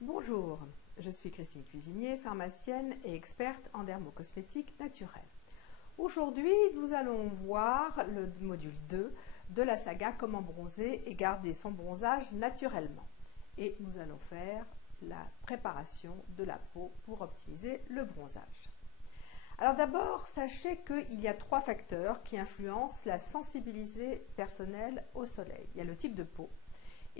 Bonjour, je suis Christine Cuisinier, pharmacienne et experte en dermocosmétique naturelle. Aujourd'hui, nous allons voir le module 2 de la saga Comment bronzer et garder son bronzage naturellement. Et nous allons faire la préparation de la peau pour optimiser le bronzage. Alors d'abord, sachez qu'il y a 3 facteurs qui influencent la sensibilité personnelle au soleil. Il y a le type de peau.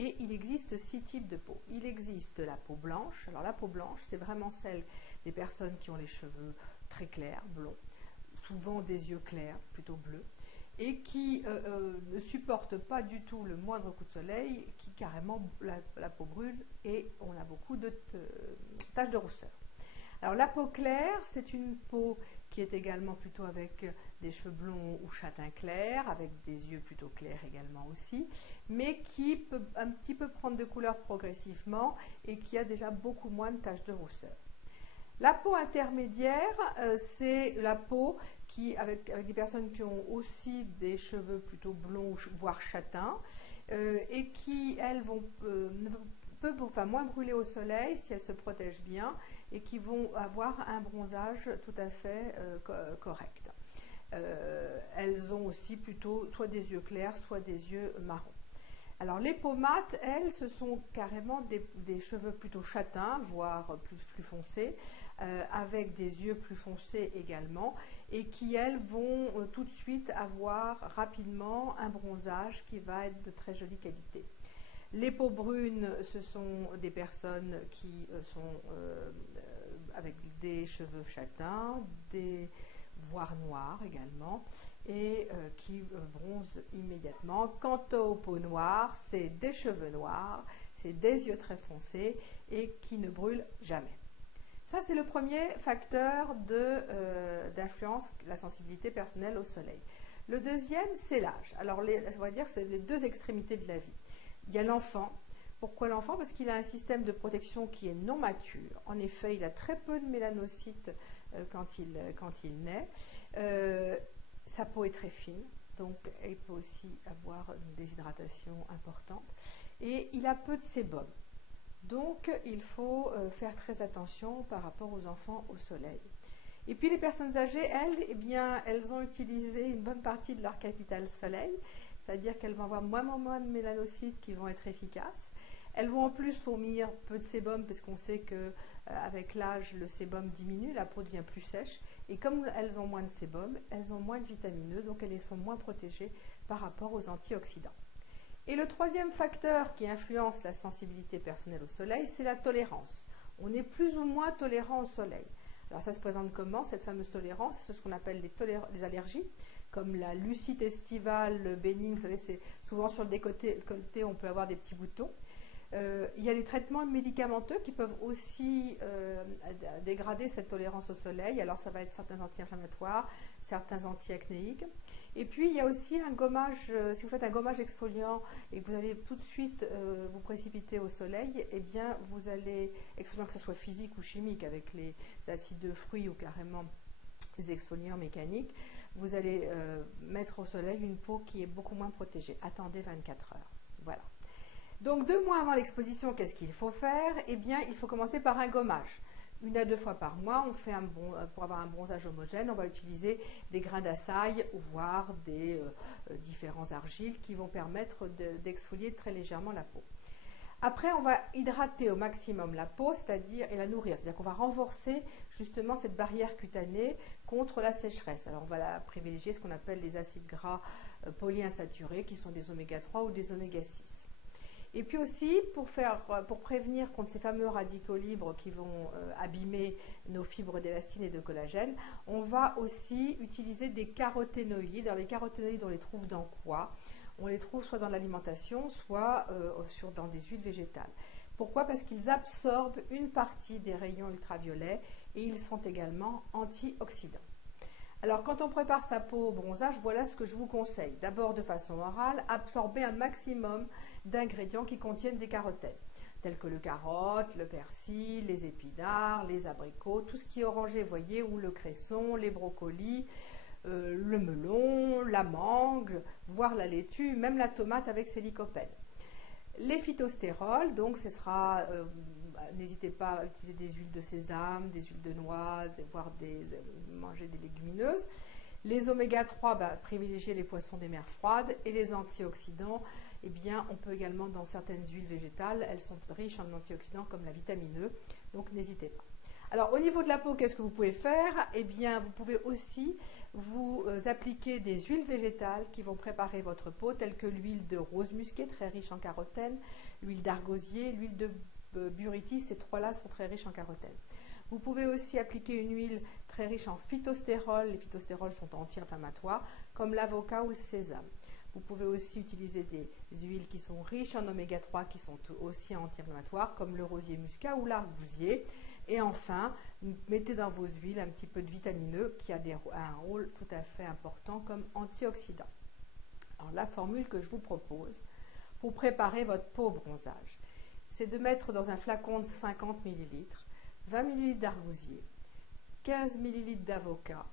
Et il existe 6 types de peau. Il existe la peau blanche. Alors la peau blanche, c'est vraiment celle des personnes qui ont les cheveux très clairs, blonds, souvent des yeux clairs, plutôt bleus, et qui ne supportent pas du tout le moindre coup de soleil, qui carrément la peau brûle et on a beaucoup de taches de rousseur. Alors la peau claire, c'est une peau qui est également plutôt avec des cheveux blonds ou châtain clair, avec des yeux plutôt clairs également aussi, mais qui peut un petit peu prendre de couleur progressivement et qui a déjà beaucoup moins de taches de rousseur. La peau intermédiaire, c'est la peau qui, avec des personnes qui ont aussi des cheveux plutôt blonds, voire châtains, et qui, elles, peuvent moins brûler au soleil si elles se protègent bien et qui vont avoir un bronzage tout à fait correct. Elles ont aussi plutôt soit des yeux clairs, soit des yeux marrons. Alors les peaux mates, elles, ce sont carrément des cheveux plutôt châtains, voire plus foncés, avec des yeux plus foncés également, et qui, elles, vont tout de suite avoir rapidement un bronzage qui va être de très jolie qualité. Les peaux brunes, ce sont des personnes qui sont avec des cheveux châtains, voire noirs également, et qui bronzent immédiatement. Quant aux peaux noires, c'est des cheveux noirs, c'est des yeux très foncés et qui ne brûlent jamais. Ça, c'est le premier facteur d'influence, la sensibilité personnelle au soleil. Le deuxième, c'est l'âge. Alors, on va dire que c'est les 2 extrémités de la vie. Il y a l'enfant. Pourquoi l'enfant? Parce qu'il a un système de protection qui est non mature. En effet, il a très peu de mélanocytes quand il naît. Sa peau est très fine, donc il peut aussi avoir une déshydratation importante. Et il a peu de sébum. Donc, il faut faire très attention par rapport aux enfants au soleil. Et puis, les personnes âgées, elles, eh bien, elles ont utilisé une bonne partie de leur capital soleil, c'est-à-dire qu'elles vont avoir moins de mélanocytes qui vont être efficaces. Elles vont en plus fournir peu de sébum, parce qu'on sait qu'avec l'âge, le sébum diminue, la peau devient plus sèche. Et comme elles ont moins de sébum, elles ont moins de vitamine E, donc elles sont moins protégées par rapport aux antioxydants. Et le troisième facteur qui influence la sensibilité personnelle au soleil, c'est la tolérance. On est plus ou moins tolérant au soleil. Alors ça se présente comment, cette fameuse tolérance? C'est ce qu'on appelle les allergies, comme la lucite estivale bénigne. Vous savez, c'est souvent sur le décolleté, on peut avoir des petits boutons. Il y a les traitements médicamenteux qui peuvent aussi dégrader cette tolérance au soleil. Alors ça va être certains anti-inflammatoires, certains anti-acnéiques. Et puis il y a aussi un gommage, si vous faites un gommage exfoliant et que vous allez tout de suite vous précipiter au soleil, eh bien vous allez, exfoliant que ce soit physique ou chimique avec les acides de fruits ou carrément les exfoliants mécaniques, vous allez mettre au soleil une peau qui est beaucoup moins protégée. Attendez 24 heures. Voilà. Donc 2 mois avant l'exposition, qu'est-ce qu'il faut faire? Eh bien, il faut commencer par un gommage. 1 à 2 fois par mois, on fait pour avoir un bronzage homogène, on va utiliser des grains d'açaï, voire des différents argiles qui vont permettre d'exfolier très légèrement la peau. Après, on va hydrater au maximum la peau, et la nourrir, c'est-à-dire qu'on va renforcer justement cette barrière cutanée contre la sécheresse. Alors, on va privilégier ce qu'on appelle les acides gras polyinsaturés, qui sont des oméga 3 ou des oméga 6. Et puis aussi, pour prévenir contre ces fameux radicaux libres qui vont abîmer nos fibres d'élastine et de collagène, on va aussi utiliser des caroténoïdes. Alors les caroténoïdes, on les trouve dans quoi? On les trouve soit dans l'alimentation, soit dans des huiles végétales. Pourquoi? Parce qu'ils absorbent une partie des rayons ultraviolets et ils sont également antioxydants. Alors, quand on prépare sa peau au bronzage, voilà ce que je vous conseille. D'abord, de façon orale, absorber un maximum d'ingrédients qui contiennent des carotènes, tels que le carotte, le persil, les épinards, les abricots, tout ce qui est orangé, vous voyez, ou le cresson, les brocolis, le melon, la mangue, voire la laitue, même la tomate avec ses lycopènes. Les phytostérols, donc ce sera n'hésitez pas à utiliser des huiles de sésame, des huiles de noix, voire manger des légumineuses. Les oméga 3, privilégiez les poissons des mers froides. Et les antioxydants, eh bien, on peut également dans certaines huiles végétales, elles sont riches en antioxydants comme la vitamine E, donc n'hésitez pas. Alors au niveau de la peau, qu'est-ce que vous pouvez faire? Eh bien, vous pouvez aussi vous appliquer des huiles végétales qui vont préparer votre peau, telles que l'huile de rose musquée, très riche en carotène, l'huile d'argosier, l'huile de buriti, ces trois-là sont très riches en carotène. Vous pouvez aussi appliquer une huile très riche en phytostérols, les phytostérols sont anti-inflammatoires, comme l'avocat ou le sésame. Vous pouvez aussi utiliser des huiles qui sont riches en oméga 3, qui sont aussi anti-inflammatoires, comme le rosier muscat ou l'argousier. Et enfin, mettez dans vos huiles un petit peu de vitamine E qui a un rôle tout à fait important comme antioxydant. Alors la formule que je vous propose pour préparer votre peau au bronzage, c'est de mettre dans un flacon de 50 ml 20 ml d'argousier, 15 ml d'avocat,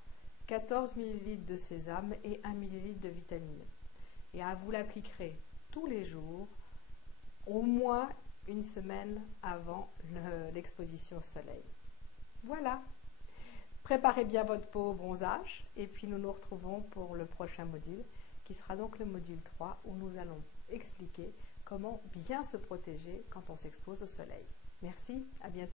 14 ml de sésame et 1 ml de vitamine E. Et vous l'appliquerez tous les jours, au moins une semaine avant l'exposition au soleil. Voilà. Préparez bien votre peau au bronzage et puis nous nous retrouvons pour le prochain module qui sera donc le module 3 où nous allons expliquer comment bien se protéger quand on s'expose au soleil. Merci, à bientôt.